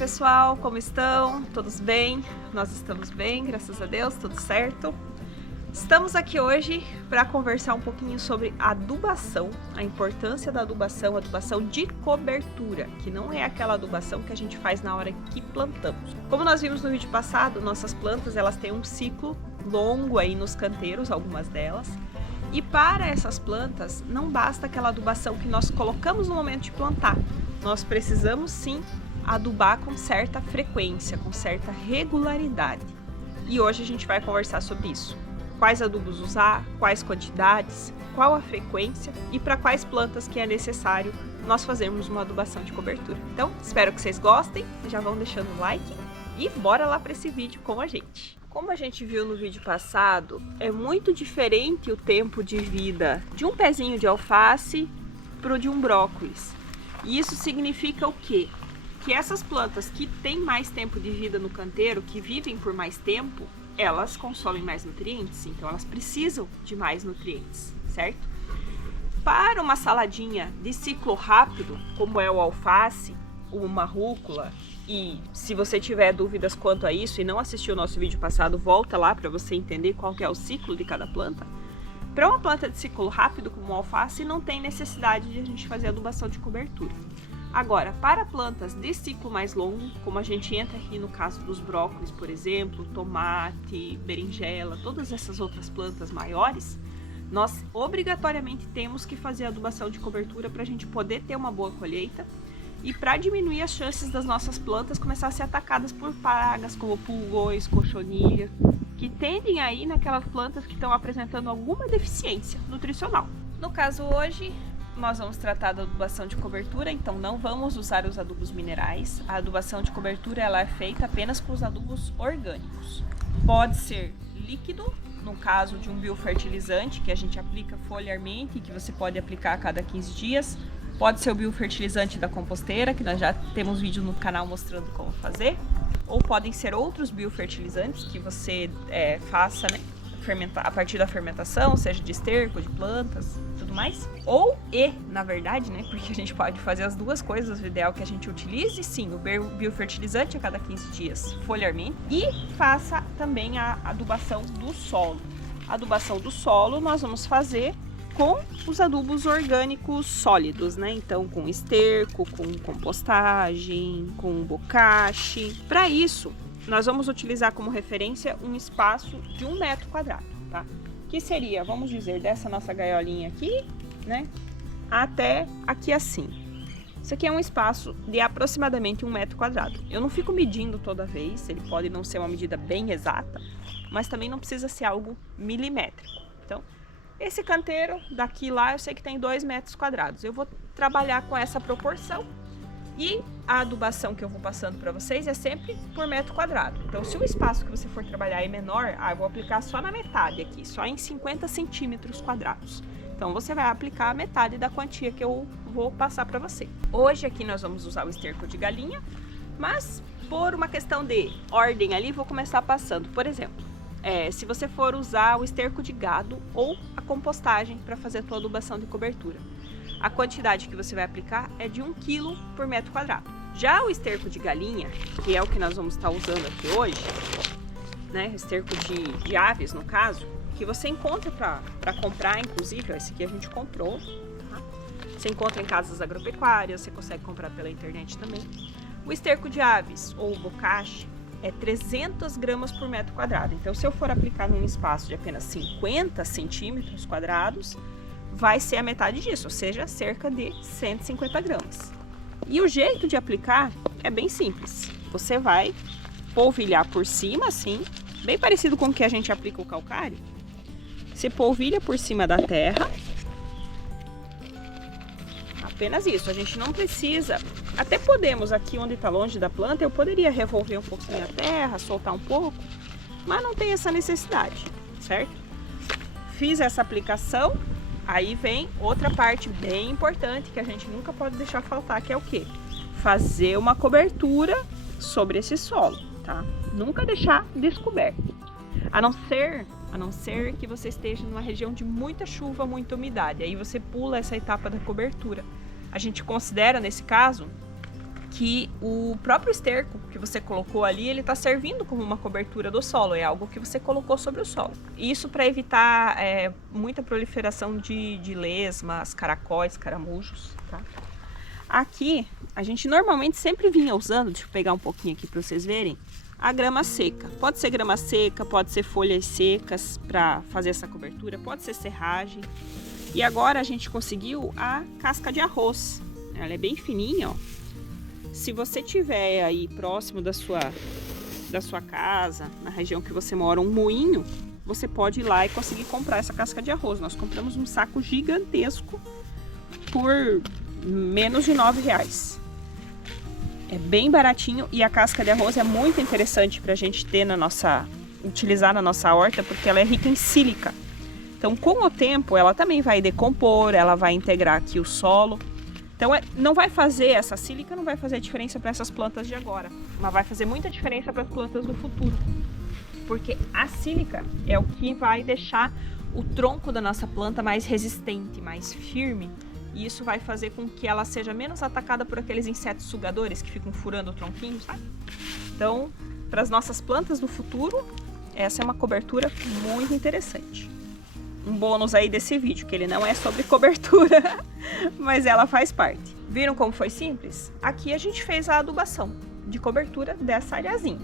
pessoal, como estão? Todos bem? Nós estamos bem, graças a Deus, tudo certo. Estamos aqui hoje para conversar um pouquinho sobre adubação, a importância da adubação, adubação de cobertura, que não é aquela adubação que a gente faz na hora que plantamos. Como nós vimos no vídeo passado, nossas plantas elas têm um ciclo longo aí nos canteiros, algumas delas. E para essas plantas não basta aquela adubação que nós colocamos no momento de plantar. Nós precisamos sim adubar com certa frequência, com certa regularidade. E hoje a gente vai conversar sobre isso. Quais adubos usar, quais quantidades, qual a frequência e para quais plantas que é necessário nós fazermos uma adubação de cobertura. Então, espero que vocês gostem, já vão deixando o like e bora lá para esse vídeo com a gente. Como a gente viu no vídeo passado, é muito diferente o tempo de vida de um pezinho de alface para o de um brócolis. E isso significa o quê? Que essas plantas que têm mais tempo de vida no canteiro, que vivem por mais tempo, elas consomem mais nutrientes, então elas precisam de mais nutrientes, certo? Para uma saladinha de ciclo rápido, como é o alface, uma rúcula, e se você tiver dúvidas quanto a isso e não assistiu o nosso vídeo passado, volta lá para você entender qual que é o ciclo de cada planta. Para uma planta de ciclo rápido como o alface, não tem necessidade de a gente fazer adubação de cobertura. Agora, para plantas de ciclo mais longo, como a gente entra aqui no caso dos brócolis, por exemplo, tomate, berinjela, todas essas outras plantas maiores, nós obrigatoriamente temos que fazer adubação de cobertura para a gente poder ter uma boa colheita e para diminuir as chances das nossas plantas começar a ser atacadas por pragas como pulgões, cochonilha, que tendem aí naquelas plantas que estão apresentando alguma deficiência nutricional. No caso hoje, nós vamos tratar da adubação de cobertura, então não vamos usar os adubos minerais. A adubação de cobertura ela é feita apenas com os adubos orgânicos. Pode ser líquido, no caso de um biofertilizante que a gente aplica foliarmente, que você pode aplicar a cada 15 dias. Pode ser o biofertilizante da composteira, que nós já temos vídeo no canal mostrando como fazer. Ou podem ser outros biofertilizantes que você faça, né, a partir da fermentação, seja de esterco, de plantas, tudo mais. Na verdade, né, porque a gente pode fazer as duas coisas, o ideal é que a gente utilize sim o biofertilizante a cada 15 dias foliarmente e faça também a adubação do solo. A adubação do solo nós vamos fazer com os adubos orgânicos sólidos, né? Então, com esterco, com compostagem, com bocache. Para isso, nós vamos utilizar como referência um espaço de 1 metro quadrado, tá? Que seria, vamos dizer, dessa nossa gaiolinha aqui, né? Até aqui assim. Isso aqui é um espaço de aproximadamente 1 metro quadrado. Eu não fico medindo toda vez, ele pode não ser uma medida bem exata, mas também não precisa ser algo milimétrico. Então, esse canteiro daqui lá eu sei que tem 2 metros quadrados. Eu vou trabalhar com essa proporção e a adubação que eu vou passando para vocês é sempre por metro quadrado. Então, se o espaço que você for trabalhar é menor, eu vou aplicar só na metade aqui, só em 50 centímetros quadrados. Então, você vai aplicar a metade da quantia que eu vou passar para você. Hoje aqui nós vamos usar o esterco de galinha, mas por uma questão de ordem ali, vou começar passando. Por exemplo, se você for usar o esterco de gado ou a compostagem para fazer a tua adubação de cobertura, a quantidade que você vai aplicar é de 1 kg por metro quadrado. Já o esterco de galinha, que é o que nós vamos estar usando aqui hoje, né, esterco de aves no caso, que você encontra para comprar, inclusive, ó, esse aqui a gente comprou, tá? Você encontra em casas agropecuárias, você consegue comprar pela internet também. O esterco de aves ou o bocache é 300 gramas por metro quadrado. Então, se eu for aplicar num espaço de apenas 50 centímetros quadrados, vai ser a metade disso, ou seja, cerca de 150 gramas. E o jeito de aplicar é bem simples. Você vai polvilhar por cima, assim, bem parecido com o que a gente aplica o calcário. Você polvilha por cima da terra. Apenas isso, a gente não precisa... Até podemos, aqui onde está longe da planta, eu poderia revolver um pouquinho a terra, soltar um pouco, mas não tem essa necessidade, certo? Fiz essa aplicação, aí vem outra parte bem importante que a gente nunca pode deixar faltar, que é o quê? Fazer uma cobertura sobre esse solo, tá? Nunca deixar descoberto. A não ser que você esteja numa região de muita chuva, muita umidade, aí você pula essa etapa da cobertura. A gente considera, nesse caso, que o próprio esterco que você colocou ali, ele está servindo como uma cobertura do solo, é algo que você colocou sobre o solo. Isso para evitar muita proliferação de lesmas, caracóis, caramujos, tá? Aqui, a gente normalmente sempre vinha usando, deixa eu pegar um pouquinho aqui para vocês verem, a grama seca. Pode ser grama seca, pode ser folhas secas para fazer essa cobertura, pode ser serragem. E agora a gente conseguiu a casca de arroz. Ela é bem fininha, ó. Se você tiver aí próximo da sua casa, na região que você mora, um moinho, você pode ir lá e conseguir comprar essa casca de arroz. Nós compramos um saco gigantesco por menos de R$9. É bem baratinho e a casca de arroz é muito interessante para a gente ter utilizar na nossa horta, porque ela é rica em sílica. Então, com o tempo, ela também vai decompor, ela vai integrar aqui o solo. Então, não vai fazer, essa sílica não vai fazer diferença para essas plantas de agora, mas vai fazer muita diferença para as plantas do futuro. Porque a sílica é o que vai deixar o tronco da nossa planta mais resistente, mais firme. E isso vai fazer com que ela seja menos atacada por aqueles insetos sugadores que ficam furando o tronquinho, sabe? Então, para as nossas plantas do futuro, essa é uma cobertura muito interessante. Um bônus aí desse vídeo, que ele não é sobre cobertura, mas ela faz parte. Viram como foi simples? Aqui a gente fez a adubação de cobertura dessa areazinha.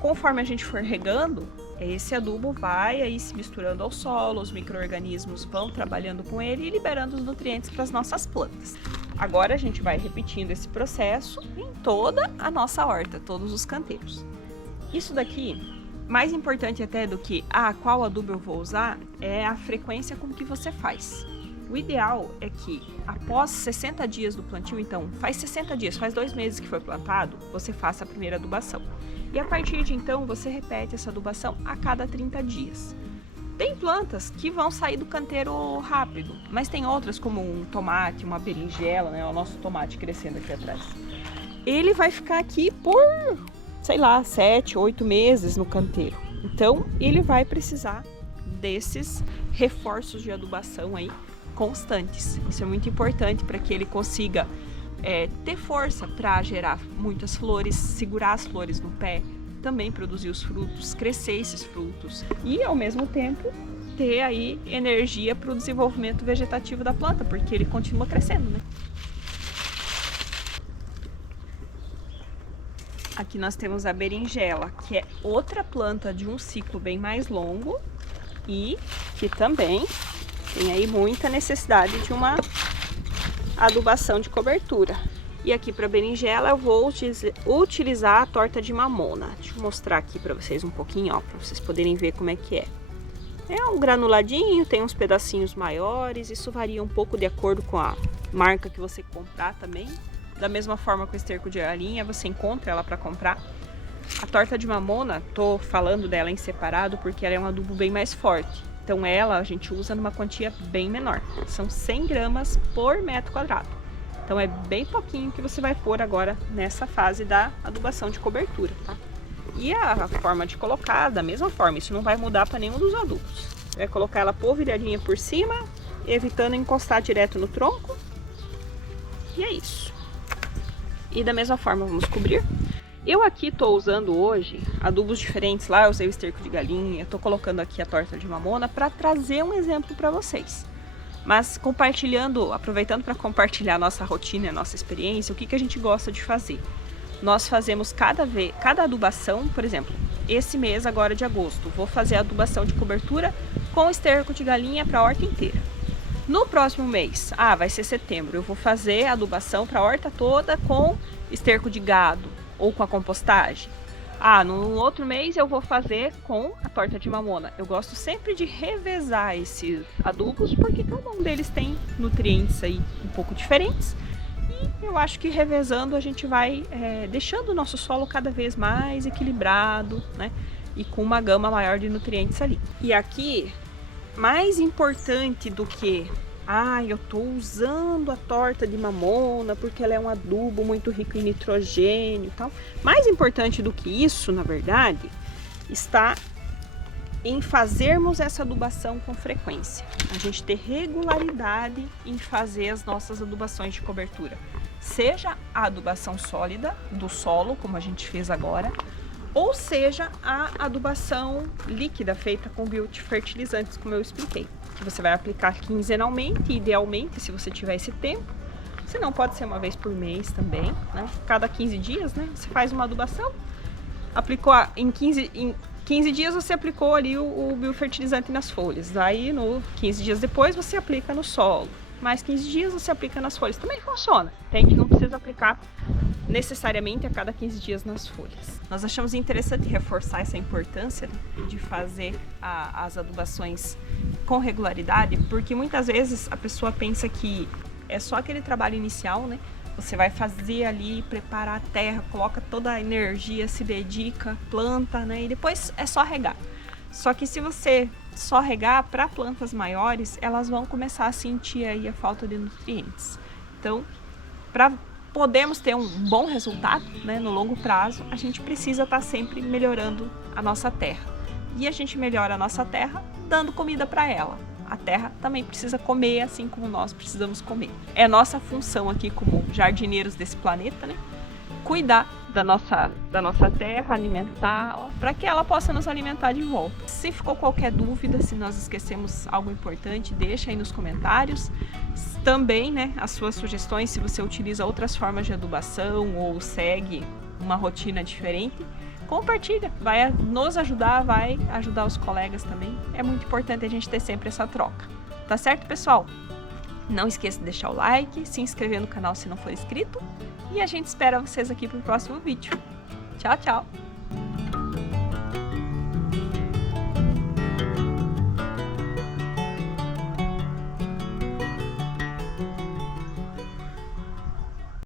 Conforme a gente for regando, esse adubo vai aí se misturando ao solo, os micro-organismos vão trabalhando com ele e liberando os nutrientes para as nossas plantas. Agora a gente vai repetindo esse processo em toda a nossa horta, todos os canteiros. Isso daqui, mais importante até do que qual adubo eu vou usar, é a frequência com que você faz. O ideal é que após 60 dias do plantio, então faz 60 dias, faz 2 meses que foi plantado, você faça a primeira adubação. E a partir de então, você repete essa adubação a cada 30 dias. Tem plantas que vão sair do canteiro rápido, mas tem outras como um tomate, uma berinjela, né? O nosso tomate crescendo aqui atrás. Ele vai ficar aqui por, sei lá, 7, 8 meses no canteiro. Então, ele vai precisar desses reforços de adubação aí constantes. Isso é muito importante para que ele consiga ter força para gerar muitas flores, segurar as flores no pé, também produzir os frutos, crescer esses frutos e ao mesmo tempo ter aí energia para o desenvolvimento vegetativo da planta, porque ele continua crescendo, né? Aqui nós temos a berinjela, que é outra planta de um ciclo bem mais longo e que também tem aí muita necessidade de uma adubação de cobertura. E aqui para berinjela eu vou utilizar a torta de mamona. Deixa eu mostrar aqui para vocês um pouquinho, ó, para vocês poderem ver como é que é. É um granuladinho, tem uns pedacinhos maiores, isso varia um pouco de acordo com a marca que você comprar também. Da mesma forma que o esterco de galinha, você encontra ela para comprar. A torta de mamona, tô falando dela em separado porque ela é um adubo bem mais forte. Então ela a gente usa numa quantia bem menor. São 100 gramas por metro quadrado. Então é bem pouquinho que você vai pôr agora nessa fase da adubação de cobertura, tá? E a forma de colocar, da mesma forma, isso não vai mudar para nenhum dos adubos. Você vai colocar ela polvilhadinha por cima, evitando encostar direto no tronco. E é isso. E da mesma forma vamos cobrir. Eu aqui estou usando hoje adubos diferentes, lá eu usei o esterco de galinha, estou colocando aqui a torta de mamona para trazer um exemplo para vocês. Mas aproveitando para compartilhar a nossa rotina e a nossa experiência, o que a gente gosta de fazer? Nós fazemos cada adubação, por exemplo, esse mês agora de agosto, vou fazer a adubação de cobertura com esterco de galinha para a horta inteira. No próximo mês, vai ser setembro, eu vou fazer a adubação para a horta toda com esterco de gado ou com a compostagem. No outro mês eu vou fazer com a torta de mamona. Eu gosto sempre de revezar esses adubos, porque cada um deles tem nutrientes aí um pouco diferentes. E eu acho que revezando a gente vai deixando o nosso solo cada vez mais equilibrado, né? E com uma gama maior de nutrientes ali. E aqui, mais importante do que eu tô usando a torta de mamona porque ela é um adubo muito rico em nitrogênio e tal. Mais importante do que isso, na verdade, está em fazermos essa adubação com frequência. A gente ter regularidade em fazer as nossas adubações de cobertura. seja a adubação sólida do solo, como a gente fez agora, ou seja a adubação líquida feita com biofertilizantes, como eu expliquei, que você vai aplicar quinzenalmente, idealmente, se você tiver esse tempo. Se não, pode ser uma vez por mês também, né? Cada 15 dias, né? Você faz uma adubação, aplicou em 15 dias você aplicou ali o biofertilizante nas folhas. Aí, 15 dias depois, você aplica no solo. Mais 15 dias você aplica nas folhas. Também funciona. Tem que não precisa aplicar necessariamente a cada 15 dias nas folhas. Nós achamos interessante reforçar essa importância de fazer as adubações com regularidade, porque muitas vezes a pessoa pensa que é só aquele trabalho inicial, né? Você vai fazer ali, preparar a terra, coloca toda a energia, se dedica, planta, né? E depois é só regar. Só que se você só regar para plantas maiores, elas vão começar a sentir aí a falta de nutrientes. Então, para podermos ter um bom resultado, né, no longo prazo, a gente precisa estar sempre melhorando a nossa terra. E a gente melhora a nossa terra dando comida para ela. A terra também precisa comer, assim como nós precisamos comer. É nossa função aqui como jardineiros desse planeta, né? Cuidar da nossa terra, alimentá-la, para que ela possa nos alimentar de volta. Se ficou qualquer dúvida, se nós esquecemos algo importante, deixa aí nos comentários. Também, né, as suas sugestões, se você utiliza outras formas de adubação ou segue uma rotina diferente, compartilha, vai nos ajudar, vai ajudar os colegas também. É muito importante a gente ter sempre essa troca. Tá certo, pessoal? Não esqueça de deixar o like, se inscrever no canal se não for inscrito, e a gente espera vocês aqui pro próximo vídeo. Tchau, tchau!